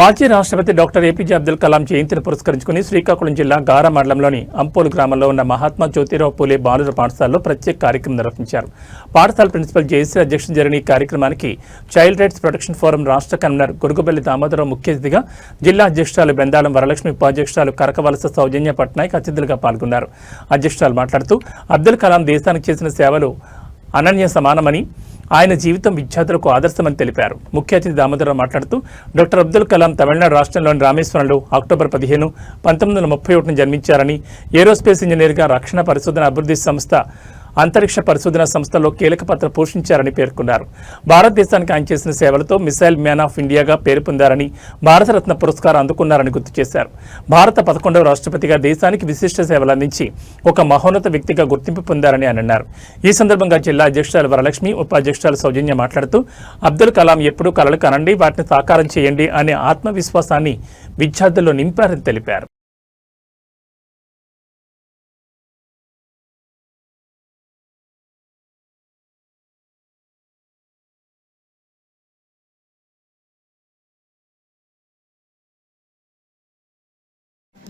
మాజీ రాష్ట్రపతి doctor APJ Abdul Kalam జయంతిని పురస్కరించుకుని శ్రీకాకుళం జిల్లా గారా మండలంలోని అంపోలు గ్రామంలో ఉన్న మహాత్మా జ్యోతిరావు పూలే బాలుర పాఠశాలలో ప్రత్యేక కార్యక్రమం నిర్వహించారు. పాఠశాల ప్రిన్సిపల్ జయశ్రీ అధ్యక్షుడు జరిగిన ఈ కార్యక్రమానికి చైల్డ్ రైట్స్ ప్రొటెక్షన్ ఫోరం రాష్ట్ర కన్వీనర్ గురుగుబెల్లి దామోదరరావు ముఖ్య అతిథిగా జిల్లా అధ్యక్షురాలు బెందాలం వరలక్ష్మి ఉపాధ్యక్షురాలు కరకవలస సౌజన్య పట్నాయక్ అతిథులుగా పాల్గొన్నారు. అధ్యక్షురాలు మాట్లాడుతూ అబ్దుల్ కలాం దేశానికి చేసిన సేవలు అనన్య సమానమని ఆయన జీవితం విద్యార్థులకు ఆదర్శమని తెలిపారు. ముఖ్య అతిథి దామోదరరావు మాట్లాడుతూ డాక్టర్ అబ్దుల్ కలాం తమిళనాడు రాష్ట్రంలోని రామేశ్వరంలో అక్టోబర్ పదిహేను పంతొమ్మిది వందల ముప్పై ఒకటిని జన్మించారని ఏరోస్పేస్ ఇంజనీర్గా రక్షణ పరిశోధన అభివృద్ధి సంస్థ అంతరిక్ష పరిశోధన సంస్థలో కీలక పాత్ర పోషించారని పేర్కొన్నారు. భారతదేశానికి ఆయన చేసిన సేవలతో మిసైల్ మ్యాన్ ఆఫ్ ఇండియాగా పేరు పొందారని భారతరత్న పురస్కారం అందుకున్నారని గుర్తు చేశారు. భారత పదకొండవ రాష్ట్రపతిగా దేశానికి విశిష్ట సేవలు అందించి ఒక మహోన్నత వ్యక్తిగా గుర్తింపు పొందారని ఆయన అన్నారు. ఈ సందర్భంగా జిల్లా అధ్యక్షురాలు వరలక్ష్మి ఉపాధ్యక్షురాలు సౌజన్య మాట్లాడుతూ అబ్దుల్ కలాం ఎప్పుడూ కలలు కనండి వాటిని సాకారం చేయండి అనే ఆత్మవిశ్వాసాన్ని విద్యార్థుల్లో నింపారని తెలిపారు.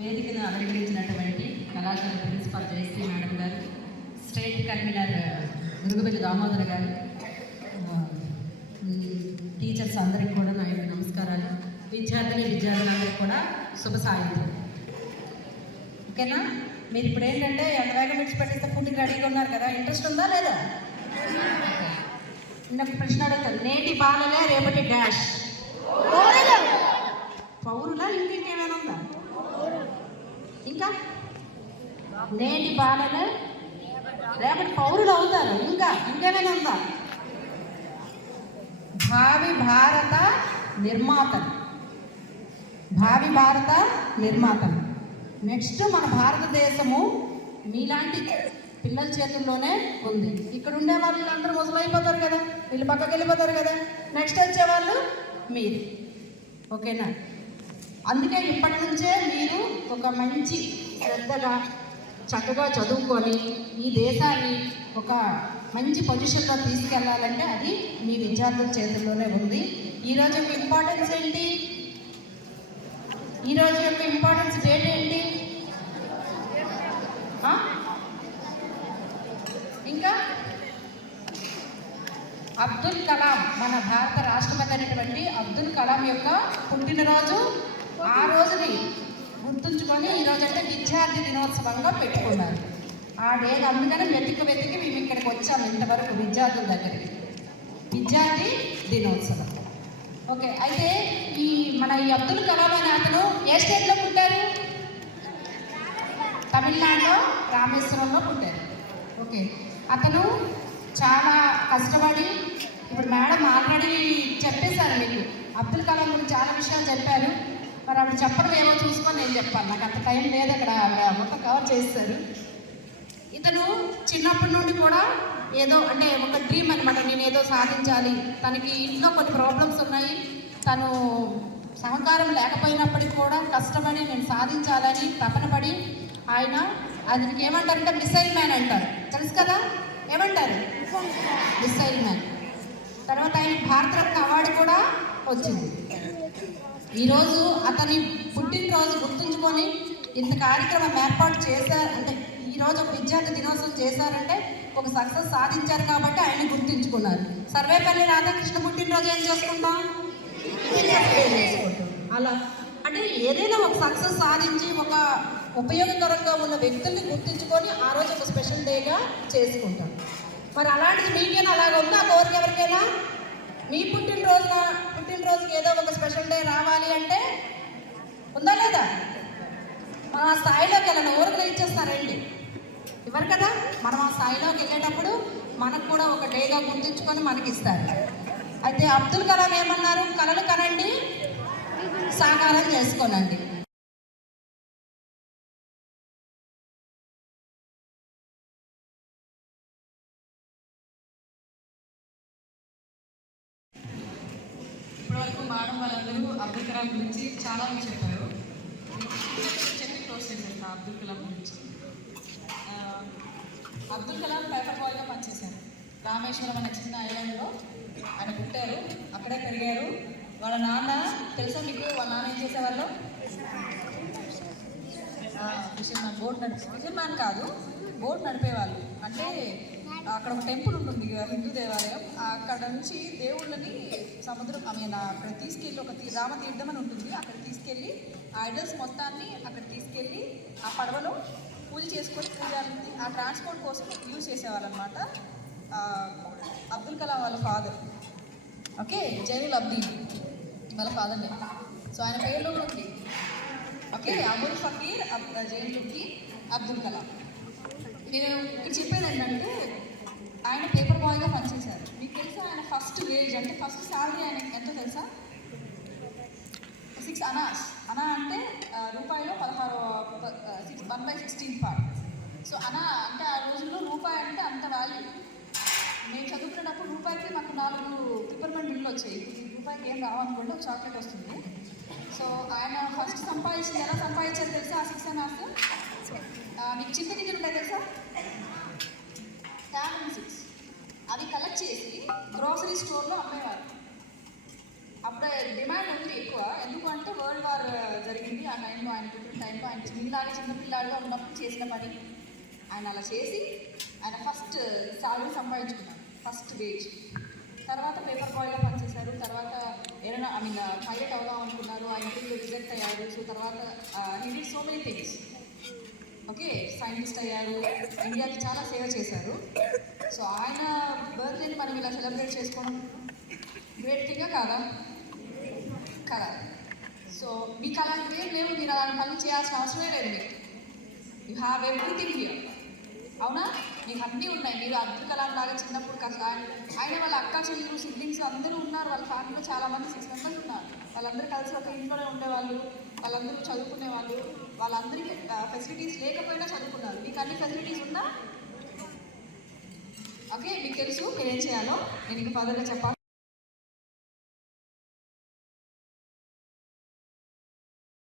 వేదికను అలంకరించినటువంటి కళాశాల ప్రిన్సిపాల్ జయశ్రీ మేడం గారు స్టేట్ కన్వీనర్ మురుగుబెల్లి దామోదర్ గారు టీచర్స్ అందరికీ కూడా నా యొక్క నమస్కారాలు. విద్యార్థిని విద్యార్థులందరికీ కూడా శుభ సాయంత్రం. ఓకేనా? మీరు ఇప్పుడు ఏంటంటే ఎంత వేగం విడిచిపెట్టేస్తే ఫుడ్కి రెడీగా ఉన్నారు కదా. ఇంట్రెస్ట్ ఉందా లేదా? ఇంకొక ప్రశ్న అడుగుతాను నేటి బాలలే రేపటి డాష్. పౌరులా? ఇంకేమైనా ఉందా? ఇంకా? నేటి బాలలు రేపటి పౌరులు అవుతారు. ఇంకా ఇంకేమైనా ఉందా? భావి భారత నిర్మాతలు. భావి భారత నిర్మాతలు. నెక్స్ట్ మన భారతదేశము మీలాంటి పిల్లల చేతుల్లోనే ఉంది. ఇక్కడ ఉండే వాళ్ళు అందరూ ముసలైపోతారు కదా. వీళ్ళు పక్కకి వెళ్ళిపోతారు కదా. నెక్స్ట్ వచ్చేవాళ్ళు మీరు. ఓకేనా అందుకే ఇప్పటి నుంచే మీరు ఒక మంచి శ్రద్ధగా చక్కగా చదువుకొని ఈ దేశాన్ని ఒక మంచి పొజిషన్లో తీసుకెళ్ళాలంటే అది మీ విద్యార్థుల చేతుల్లోనే ఉంది. ఈరోజు యొక్క ఇంపార్టెన్స్ ఏంటి? ఈరోజు యొక్క ఇంపార్టెన్స్ డేట్ ఏంటి? ఇంకా? అబ్దుల్ కలాం మన భారత రాష్ట్రపతి అయినటువంటి అబ్దుల్ కలాం యొక్క పుట్టినరోజు ఆ రోజుని గుర్తుంచుకొని ఈరోజు అంటే విద్యార్థి దినోత్సవంగా పెట్టుకున్నారు. ఆ డే అందుకనే వెతికి వెతికి మేము ఇక్కడికి వచ్చాము ఇంతవరకు విద్యార్థుల దగ్గరికి. విద్యార్థి దినోత్సవం. ఓకే అయితే ఈ మన ఈ అబ్దుల్ కలాం అనే అతను ఏ స్టేట్లో పుట్టారు? తమిళనాడులో రామేశ్వరంలో పుట్టారు. ఓకే అతను చాలా కష్టపడి ఇప్పుడు మేడం ఆల్రెడీ చెప్పేశారు మీకు అబ్దుల్ కలాం గురించి చాలా విషయాలు చెప్పారు. మరి ఆవిడ చెప్పడం ఏమో చూసుకొని నేను చెప్పాను. నాకు అంత టైం లేదు అక్కడ. మొత్తం కవర్ చేస్తారు ఇతను చిన్నప్పటి నుండి కూడా ఏదో అంటే ఒక డ్రీమ్ అనమాట నేను ఏదో సాధించాలి. తనకి ఇంట్లో కొన్ని ప్రాబ్లమ్స్ ఉన్నాయి. తను సహకారం లేకపోయినప్పటికీ కూడా కష్టపడి నేను సాధించాలని తపనపడి ఆయన అది ఏమంటారంటే మిసైల్ మ్యాన్ అంటారు. తెలుసు కదా? ఏమంటారు? మిసైల్ మ్యాన్ తర్వాత ఆయన భారతరత్న అవార్డు కూడా వచ్చింది. ఈరోజు అతని పుట్టినరోజు గుర్తుంచుకొని ఇంత కార్యక్రమం ఏర్పాటు చేశారు. అంటే ఈరోజు ఒక విద్యార్థి దినోత్సవం చేశారంటే ఒక సక్సెస్ సాధించారు కాబట్టి ఆయన గుర్తుంచుకున్నారు. సర్వేపల్లి రాధాకృష్ణ పుట్టినరోజు ఏం చేసుకుంటాం చేసుకుంటాం. అలా. అంటే ఏదైనా ఒక సక్సెస్ సాధించి ఒక ఉపయోగకరంగా ఉన్న వ్యక్తుల్ని గుర్తుంచుకొని ఆ రోజు ఒక స్పెషల్ డేగా చేసుకుంటాం. మరి అలాంటిది మీకేనా అలాగా ఉందా? ఆ కోరిక ఎవరికైనా? మీ పుట్టినరోజున పుట్టినరోజుకి ఏదో ఒక స్పెషల్ డే రావాలి అంటే ఉందా లేదా? మనం ఆ స్థాయిలోకి వెళ్ళను ఊరికి ఇచ్చేస్తారండి. ఇవ్వరు కదా? మనం ఆ స్థాయిలోకి వెళ్ళేటప్పుడు మనకు కూడా ఒక డేగా గుర్తుంచుకొని మనకి ఇస్తారు. అయితే అబ్దుల్ కలాం ఏమన్నారు? కలలు కనండి సాకారం చేసుకోనండి. మేడం వాళ్ళందరూ అబ్దుల్ కలాం గురించి చాలా చెప్పారు. చెప్పి క్లోజ్ చేసేస్తా అబ్దుల్ కలాం గురించి. అబ్దుల్ కలాం పేపర్ బాయ్గా పనిచేశారు. రామేశ్వరం అనే చిన్న ఐలాండ్లో ఆయన పుట్టారు. అక్కడే పెరిగారు. వాళ్ళ నాన్న తెలుసా మీకు? వాళ్ళ నాన్న ఏం చేసేవాళ్ళు? ఫిషర్ మ్యాన్ బోట్ నడిపే ఫిషర్ మ్యాన్ కాదు బోట్ నడిపేవాళ్ళు. అంటే అక్కడ ఒక టెంపుల్ ఉంటుంది హిందూ దేవాలయం. అక్కడ నుంచి దేవుళ్ళని సముద్రం ఐ మీన్ అక్కడ తీసుకెళ్ళి ఒక రామతీర్థం అని ఉంటుంది. అక్కడ తీసుకెళ్ళి ఆ ఐడల్స్ మొత్తాన్ని అక్కడ తీసుకెళ్ళి ఆ పడవలో పూజ చేసుకొని పూజాలని ఆ ట్రాన్స్పోర్ట్ కోసం యూజ్ చేసేవాళ్ళు అనమాట అబ్దుల్ కలాం వాళ్ళ ఫాదర్ ఓకే? జైనుల్ అబ్దీన్ వాళ్ళ ఫాదర్ని సో ఆయన పేరులో కూడా ఉంది. ఓకే? అబుల్ ఫకీర్ అబ్ జైనుల్కి అబ్దుల్ కలాం. నేను ఇక్కడ చెప్పేది ఏంటంటే ఆయన పేపర్ బాయ్గా పనిచేశారు మీకు తెలుసా ఆయన ఫస్ట్ వేజ్ అంటే ఫస్ట్ శాలరీ ఆయన ఎంత తెలుసా? సిక్స్ అనాస్. అనా అంటే రూపాయిలో పదహారు six one by sixteen part so anna అంటే ఆ రోజుల్లో రూపాయి అంటే అంత వాల్యూ నేను చదువుకునేటప్పుడు రూపాయికి నాకు నాలుగు పిపర్మెంట్ బిల్లు వచ్చాయి. రూపాయికి ఏం రావాలనుకుంటే ఒక చాక్లెట్ వస్తుంది. సో ఆయన ఫస్ట్ సంపాదించింది ఎలా సంపాదించారు తెలుసా ఆ సిక్స్ అనాస్? మీకు చిన్న టికెట్ ఉంటాయి తెలుసా? ట్యాన్ అవి కలెక్ట్ చేసి గ్రోసరీ స్టోర్లో అమ్మేవారు. అప్పుడు డిమాండ్ ఉంది ఎక్కువ. ఎందుకు అంటే వరల్డ్ వార్ జరిగింది. ఆ టైంలో ఆయన పుట్టిన టైంలో ఆయన చిన్నలాగా చిన్నపిల్లాడిగా ఉన్నప్పుడు చేసిన పని. ఆయన అలా చేసి ఆయన ఫస్ట్ సాలరీ సంపాదించుకున్నారు. ఫస్ట్ వేజ్ తర్వాత పేపర్ బాయ్లో పనిచేశారు. తర్వాత ఏదైనా ఐ మీన్ పైలట్ అవుదాం అనుకున్నారు. ఆ ఇంటర్వ్యూ రిజెక్ట్ అయ్యారు. సో తర్వాత he did so many things okay scientist అయ్యారు ఇండియాకి చాలా సేవ చేశారు. సో ఆయన బర్త్డేని మనం ఇలా సెలబ్రేట్ చేసుకోవడం గ్రేట్ థింగా కాదా? కదా? సో మీకు అలాంటిది ఏం లేవు మీరు అలాంటి పనులు చేయాల్సిన అవసరమే లేదు మీకు. యూ హ్యావ్ ఎవ్రీథింగ్ హియర్ అవునా? మీకు అన్నీ ఉన్నాయి. మీరు అబ్దుల్ కలాం లాగా చిన్నప్పుడు కాస్త ఆయన వాళ్ళ అక్క చెల్లెలు సిబ్లింగ్స్ అందరూ ఉన్నారు. వాళ్ళ ఫ్యామిలీలో చాలా మంది సిక్స్ మెంబర్స్ ఉన్నారు. వాళ్ళందరూ కలిసి ఒక ఇంట్లోనే ఉండేవాళ్ళు. వాళ్ళందరూ చదువుకునే వాళ్ళు వాళ్ళందరికీ ఫెసిలిటీస్ లేకపోయినా చదువుకున్నారు. మీకు అన్ని ఫెసిలిటీస్ ఉన్నా ఓకే మీకు తెలుసు మీరు ఏం చేయాలో. నేను ఇంకా ఫర్దర్గా చెప్పాలి.